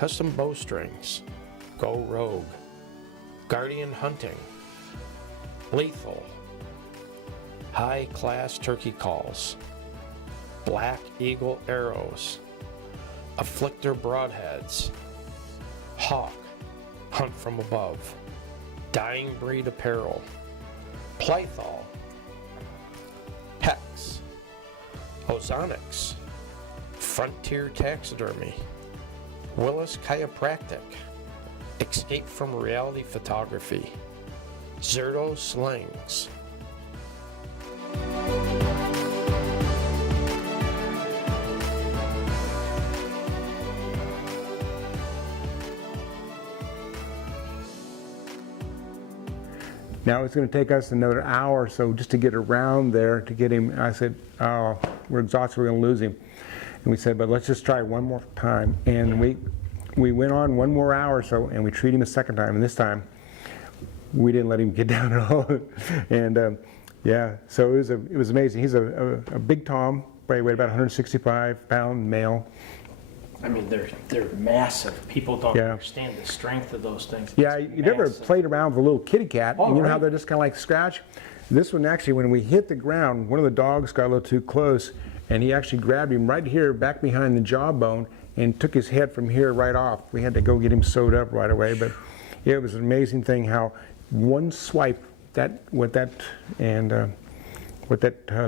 custom bowstrings, Go Rogue, Guardian Hunting, Lethal, High Class Turkey Calls, Black Eagle Arrows, Afflictor Broadheads, Hawk, Hunt from Above, Dying Breed Apparel, Plythol, Hex, Ozonics, Frontier Taxidermy, Willis Chiropractic, Escape from Reality Photography, Zerto Slings. Now it's going to take us another hour or so just to get around there to get him. I said, oh, we're exhausted, we're going to lose him. And we said, but let's just try one more time. And we went on one more hour or so, and we treated him a second time. And this time, we didn't let him get down at all. And yeah, so it was amazing. He's a big Tom, probably weighed about 165-pound male. I mean, they're massive. People don't understand the strength of those things. Yeah, you never played around with a little kitty cat, and you know how they're just kind of like scratch? This one actually, when we hit the ground, one of the dogs got a little too close, and he actually grabbed him right here, back behind the jawbone, and took his head from here right off. We had to go get him sewed up right away, but it was an amazing thing how one swipe, what that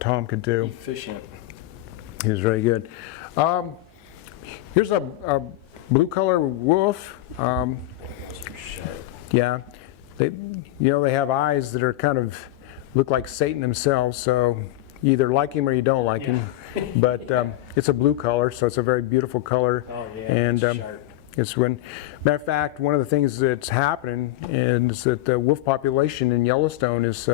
Tom could do. Efficient. He was very good. Here's a blue color wolf. Yeah, they have eyes that are kind of look like Satan themselves. So you either like him or you don't like him. But it's a blue color, so it's a very beautiful color. Oh yeah, and it's matter of fact, one of the things that's happening is that the wolf population in Yellowstone is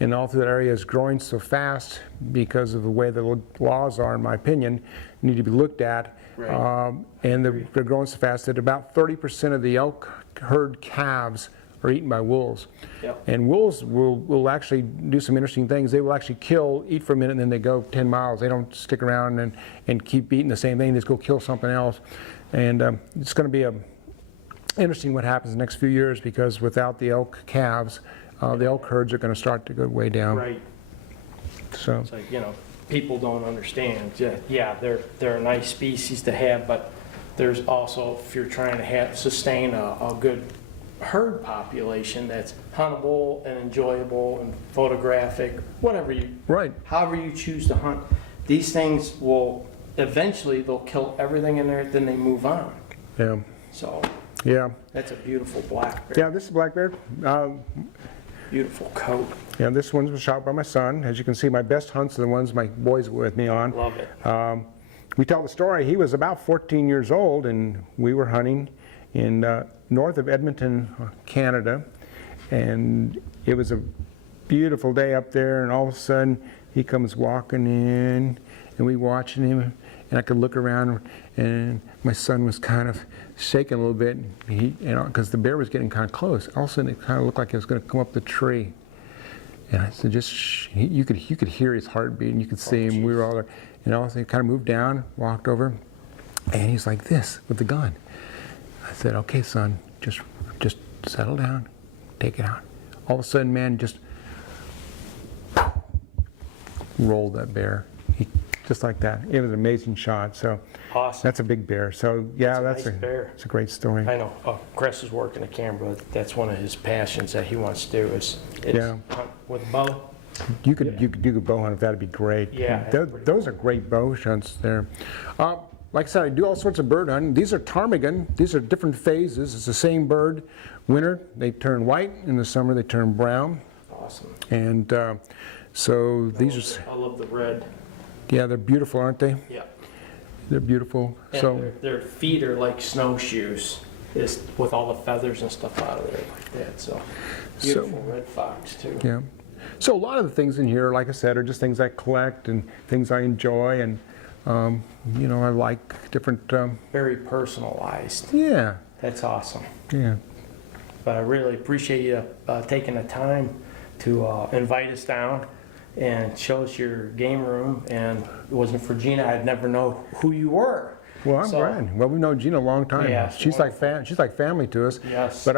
in all through that area is growing so fast because of the way the laws are, in my opinion, need to be looked at. Right. And they're growing so fast that about 30% of the elk herd calves are eaten by wolves. Yep. And wolves will actually do some interesting things. They will actually eat for a minute, and then they go 10 miles. They don't stick around and keep eating the same thing. They just go kill something else. And it's going to be interesting what happens in the next few years, because without the elk calves, the elk herds are going to start to go way down. Right. So it's like, people don't understand. Yeah, they're a nice species to have, but there's also, if you're trying to sustain a good herd population that's huntable and enjoyable and photographic, however you choose to hunt, these things will eventually they'll kill everything in there, then they move on. Yeah. So yeah, that's a beautiful black bear. Yeah, this is black bear. Beautiful coat. Yeah, this one was shot by my son. As you can see, my best hunts are the ones my boys were with me on. Love it. We tell the story, he was about 14 years old, and we were hunting in north of Edmonton, Canada, and it was a beautiful day up there, and all of a sudden he comes walking in, and we watching him, and I could look around, and my son was kind of shaking a little bit, because the bear was getting kind of close. All of a sudden it kind of looked like it was going to come up the tree. And I said, you could hear his heartbeat, and you could see him. We were all there. And all of a sudden he kind of moved down, walked over, and he's like this with the gun. I said, okay, son, just settle down, take it out. All of a sudden, man, just rolled that bear. Just like that. It was an amazing shot. So awesome. That's a big bear. So yeah, that's a nice bear. It's a great story. I know. Chris is working the camera. That's one of his passions that he wants to do is hunt with a bow. You could bow hunt if that'd be great. Yeah. Those are great bow hunts there. Like I said, I do all sorts of bird hunting. These are ptarmigan. These are different phases. It's the same bird. Winter they turn white. In the summer they turn brown. Awesome. And so these are. I love the red. Yeah, they're beautiful, aren't they? Yeah. They're beautiful. And so their feet are like snowshoes, just with all the feathers and stuff out of there like that. So beautiful red fox too. Yeah. So a lot of the things in here, like I said, are just things I collect and things I enjoy, and I like different. Very personalized. Yeah. That's awesome. Yeah. But I really appreciate you taking the time to invite us down and show us your game room. And if it wasn't for Gina, I'd never know who you were. Well, I'm glad. Well, we've known Gina a long time. Yeah, She's like family to us. Yes. But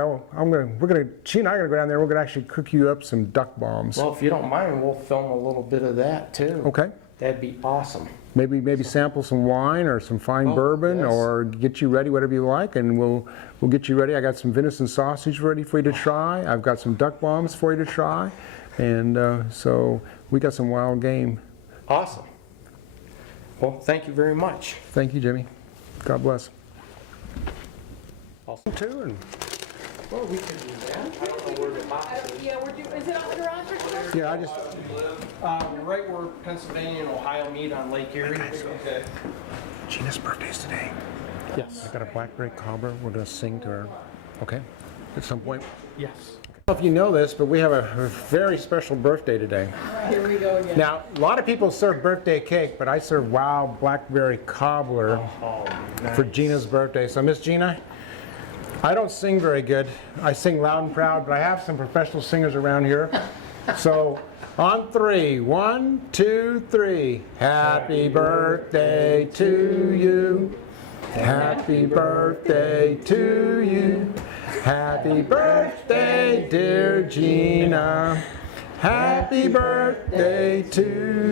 she and I are gonna go down there. We're gonna actually cook you up some duck bombs. Well, if you don't mind, we'll film a little bit of that too. Okay. That'd be awesome. Maybe sample some wine or some fine Oh, bourbon, yes. or get you ready, whatever you like, and we'll get you ready. I got some venison sausage ready for you to try. I've got some duck bombs for you to try, and so we got some wild game. Awesome. Well, thank you very much. Thank you, Jimmy. God bless. Awesome. Too, and Well, we can do that. I don't know where the box is. Yeah, is it on the garage or something? yeah, I just Right where Pennsylvania and Ohio meet on Lake Erie. Okay. Gina's birthday's today. Yes. I got a blackberry cobbler. We're gonna sing to her. Okay, at some point. Yes. I don't know if you know this, but we have a very special birthday today. Here we go again. Now, a lot of people serve birthday cake, but I serve wild blackberry cobbler Oh, for Gina's birthday. So, Miss Gina, I don't sing very good. I sing loud and proud, but I have some professional singers around here. So, on 3, 1, 2, 3. Happy birthday to you. Happy birthday to you. Happy birthday, dear Gina. Happy birthday to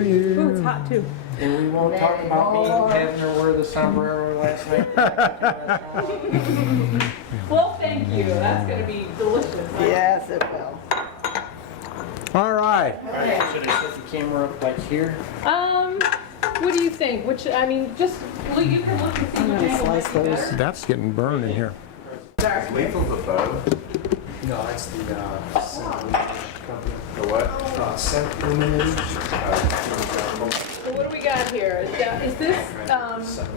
you. Ooh, it's hot too. And we won't talk about me having her wear the sombrero last night. Well, thank you. That's going to be delicious. Yes, it will. All right. All right, should I set the camera up like here? What do you think? You can look and see I'm which gonna angle might slice be those. better. That's getting burned in here. Lethal the bow? No, it's the Scent company. The what? Scent Illuminated. So what do we got here? Is this Scent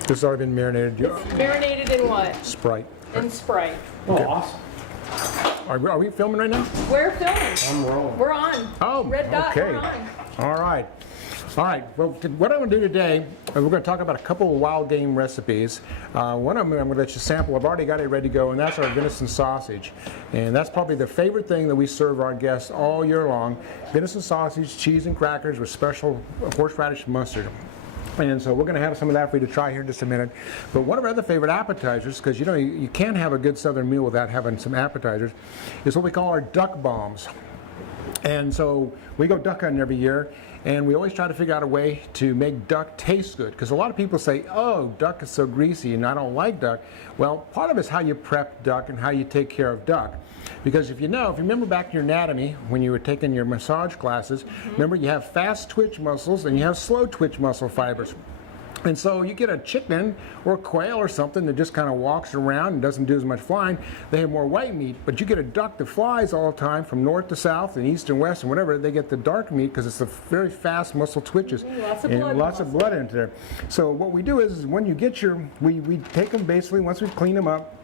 This has already been marinated. marinated in what? Sprite. In Sprite. Oh, awesome. Are we filming right now? We're filming. I'm rolling. We're on. Oh, Red dot, okay. we're on. All right. All right. Well, what I'm going to do today, we're going to talk about a couple of wild game recipes. One of them I'm going to let you sample. I've already got it ready to go, and that's our venison sausage. And that's probably the favorite thing that we serve our guests all year long. Venison sausage, cheese, and crackers with special horseradish mustard. And so we're going to have some of that for you to try here in just a minute. But one of our other favorite appetizers, because you can't have a good southern meal without having some appetizers, is what we call our duck bombs. And so we go duck hunting every year, and we always try to figure out a way to make duck taste good. Because a lot of people say, oh, duck is so greasy and I don't like duck. Well, part of it is how you prep duck and how you take care of duck. Because if you remember back in your anatomy, when you were taking your massage classes, remember you have fast twitch muscles and you have slow twitch muscle fibers. And so you get a chicken or a quail or something that just kind of walks around and doesn't do as much flying, they have more white meat. But you get a duck that flies all the time from north to south and east and west and whatever, they get the dark meat because it's the very fast muscle twitches. Lots of and blood. lots of blood into there. So what we do is when you get we take them basically, once we clean them up,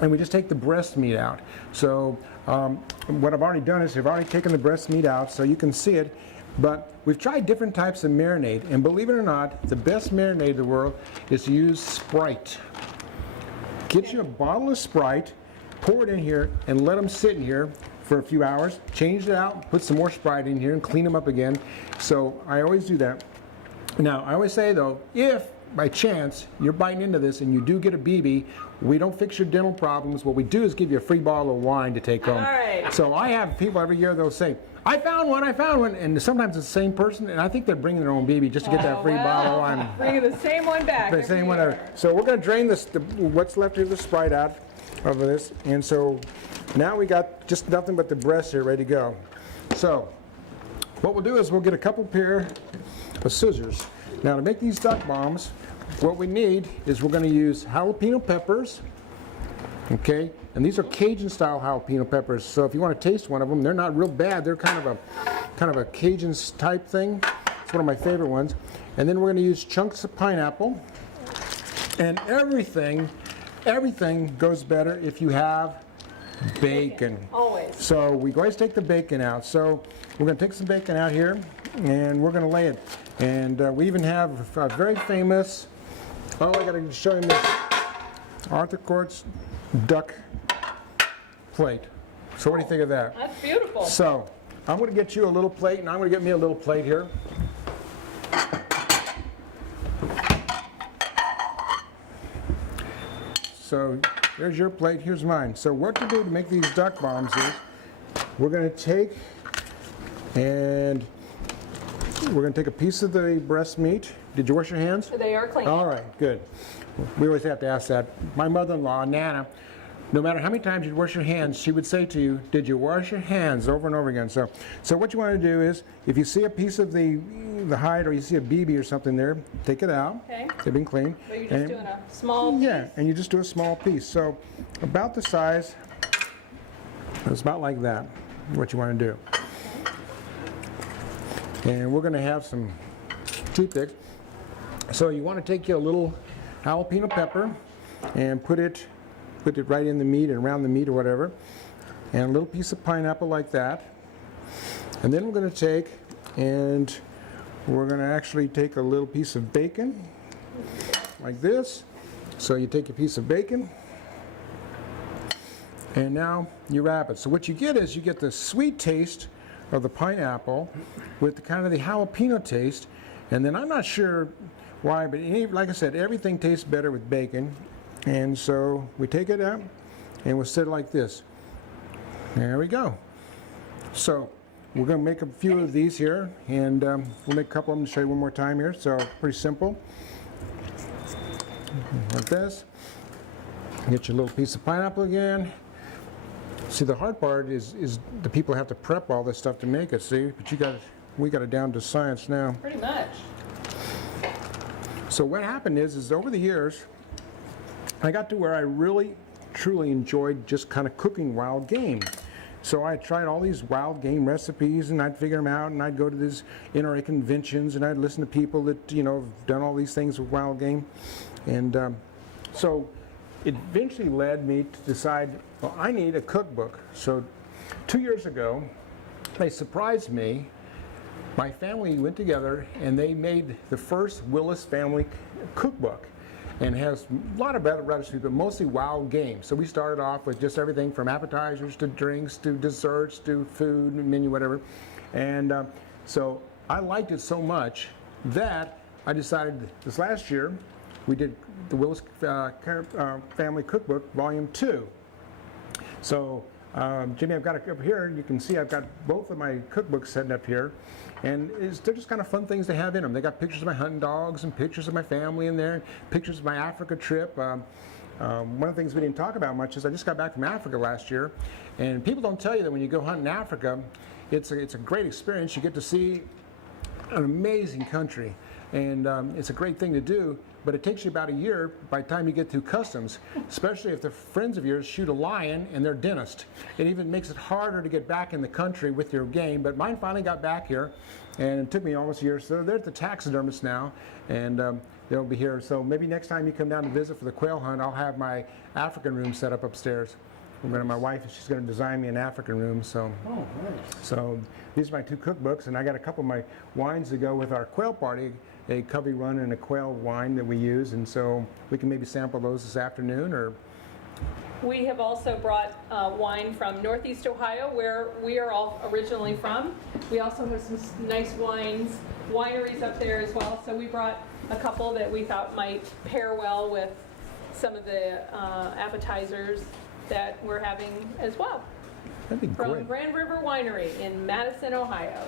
and we just take the breast meat out. So what I've already done is I've already taken the breast meat out so you can see it. But we've tried different types of marinade, and believe it or not, the best marinade in the world is to use Sprite. Get you a bottle of Sprite, pour it in here, and let them sit in here for a few hours. Change it out, put some more Sprite in here, and clean them up again. So I always do that. Now, I always say though, if by chance you're biting into this and you do get a BB, we don't fix your dental problems. What we do is give you a free bottle of wine to take home. All right. So I have people every year, they'll say, I found one, and sometimes it's the same person, and I think they're bringing their own BB just to get that free bottle of wine. Bringing the same one back. The every same one. year. So we're going to drain what's left of the Sprite out of this, and so now we got just nothing but the breast here ready to go. So what we'll do is we'll get a couple pair of scissors. Now to make these duck bombs, what we need is we're going to use jalapeno peppers, okay? And these are Cajun style jalapeno peppers. So if you want to taste one of them, they're not real bad. They're kind of a Cajun type thing. It's one of my favorite ones. And then we're going to use chunks of pineapple. And everything goes better if you have bacon. Always. So we always take the bacon out. So we're going to take some bacon out here, and we're going to lay it. And we even have a very famous, I got to show him this, Arthur Court's duck plate. So what do you think of that? That's beautiful. So I'm going to get you a little plate, and I'm going to get me a little plate here. So there's your plate, here's mine. So what to do to make these duck bombs is, we're going to take a piece of the breast meat. Did you wash your hands? They are clean. All right, good. We always have to ask that. My mother-in-law, Nana, no matter how many times you'd wash your hands, she would say to you, did you wash your hands, over and over again. So what you want to do is, if you see a piece of the hide or you see a BB or something there, take it out. Okay. They've been cleaned. So you're just doing a small piece? Yeah, and you just do a small piece. So about the size, it's about like that, what you want to do. And we're going to have some toothpicks. So you want to take a little jalapeno pepper and put it right in the meat and around the meat or whatever, and a little piece of pineapple like that. And then we're going to take actually take a little piece of bacon like this. So you take a piece of bacon and now you wrap it. So what you get is you get the sweet taste of the pineapple with the kind of the jalapeno taste. And then I'm not sure why, but like I said, everything tastes better with bacon. And so we take it out and we'll set it like this. There we go. So we're going to make a few of these here, and we'll make a couple of them to show you one more time here. So pretty simple. Like this. Get your little piece of pineapple again. See, the hard part is the people have to prep all this stuff to make it, see? But we got it down to science now. Pretty much. So what happened is over the years, I got to where I really, truly enjoyed just kind of cooking wild game. So I tried all these wild game recipes, and I'd figure them out, and I'd go to these NRA conventions, and I'd listen to people that, have done all these things with wild game. And so it eventually led me to decide, well, I need a cookbook. So 2 years ago, they surprised me. My family went together, and they made the first Willis family cookbook. And has a lot of recipes, but mostly wild game. So we started off with just everything from appetizers to drinks to desserts to food, menu, whatever. And so I liked it so much that I decided this last year we did the Willis Family Cookbook Volume 2. So Jimmy, I've got it up here, and you can see I've got both of my cookbooks set up here. And they're just kind of fun things to have in them. They got pictures of my hunting dogs and pictures of my family in there, pictures of my Africa trip. One of the things we didn't talk about much is I just got back from Africa last year, and people don't tell you that when you go hunt in Africa, it's a great experience. You get to see an amazing country, and it's a great thing to do, but it takes you about a year by the time you get through customs, especially if the friends of yours shoot a lion and they're dentist. It even makes it harder to get back in the country with your game, but mine finally got back here, and it took me almost a year. So they're at the taxidermist now, and they'll be here. So maybe next time you come down to visit for the quail hunt, I'll have my African room set up upstairs. My wife, she's going to design me an African room. So, Oh, nice. so these are my two cookbooks, and I got a couple of my wines to go with our quail party, a Covey Run and a quail wine that we use, and so we can maybe sample those this afternoon. Or We have also brought wine from Northeast Ohio, where we are all originally from. We also have some nice wineries up there as well. So we brought a couple that we thought might pair well with some of the appetizers that we're having as well. that'd be From great. Grand River Winery in Madison, Ohio.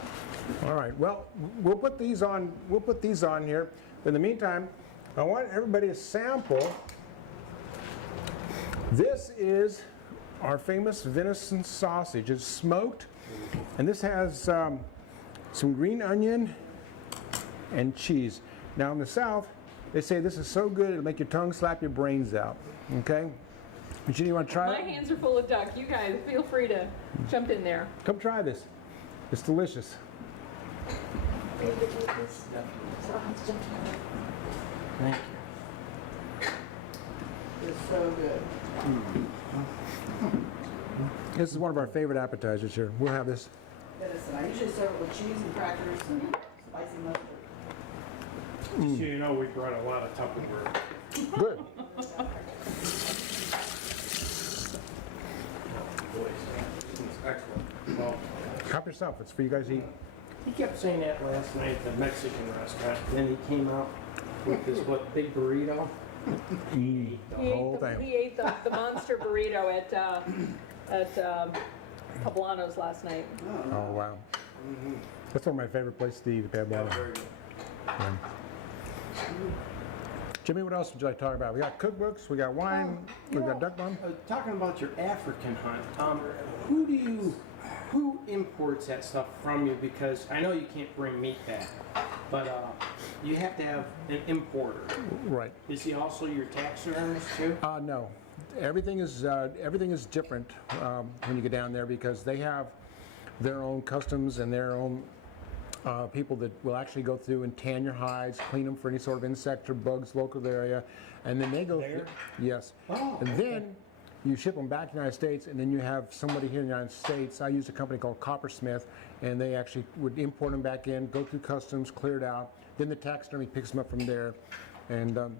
All right. Well, we'll put these on. We'll put these on here. In the meantime, I want everybody to sample. This is our famous venison sausage. It's smoked, and this has some green onion and cheese. Now in the South, they say this is so good it'll make your tongue slap your brains out. Okay? Ginny, you want to try My it? hands are full of duck. You guys feel free to jump in there. Come try this. It's delicious. Thank you. It's so good. This is one of our favorite appetizers here. We'll have this. Venison. I usually serve it with cheese and crackers and spicy mustard. Just so you know, we brought a lot of Tupperware. Good. It's excellent. Well, Help yourself. It's for you guys to eat. he kept saying that last night at the Mexican restaurant. Then he came out with this big burrito. The whole thing. He ate the monster burrito at Poblano's last night. Oh, wow. That's one of my favorite places to eat, the Poblano. Very good. Jimmy, what else would you like to talk about? We got cookbooks, we got wine, we got duck bun. Talking about your African hunt, who imports that stuff from you? Because I know you can't bring meat back, but you have to have an importer. Right. Is he also your taxidermist too? No, everything is different when you get down there because they have their own customs and their own people that will actually go through and tan your hides, clean them for any sort of insect or bugs local to the area, and then they go through, yes. Oh, and then you ship them back to the United States, and then you have somebody here in the United States. I used a company called Coppersmith, and they actually would import them back in, go through customs, clear it out. Then the taxidermy picks them up from there, and okay.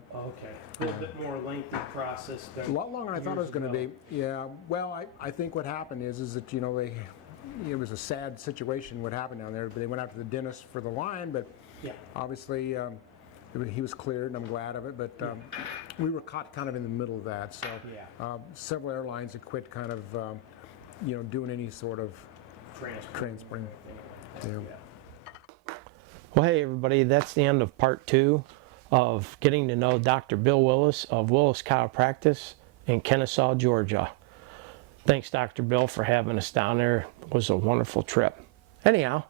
A little bit more lengthy process than a lot longer than I thought it was going to years be. Yeah. Well, I think what happened is that it was a sad situation what happened down there. But they went out to the dentist for the lion, but Yeah. obviously he was cleared, and I'm glad of it. But we were caught kind of in the middle of that. So Yeah. several airlines had quit kind of doing any sort of transporting. Yeah. Well, hey everybody, that's the end of part 2 of getting to know Dr. Bill Willis of Willis Chiropractic in Kennesaw, Georgia. Thanks, Dr. Bill, for having us down there. It was a wonderful trip. Anyhow,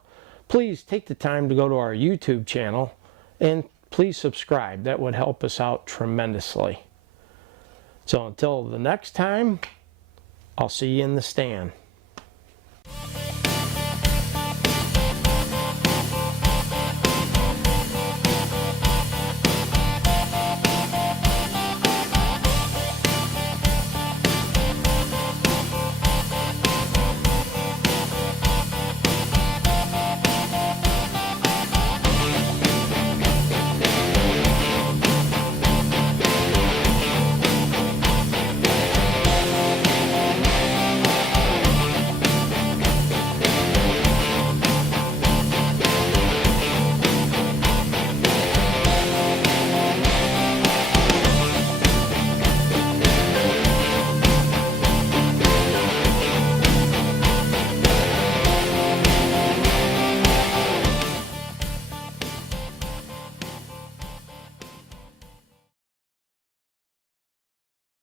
please take the time to go to our YouTube channel and please subscribe. That would help us out tremendously. So until the next time, I'll see you in the stand.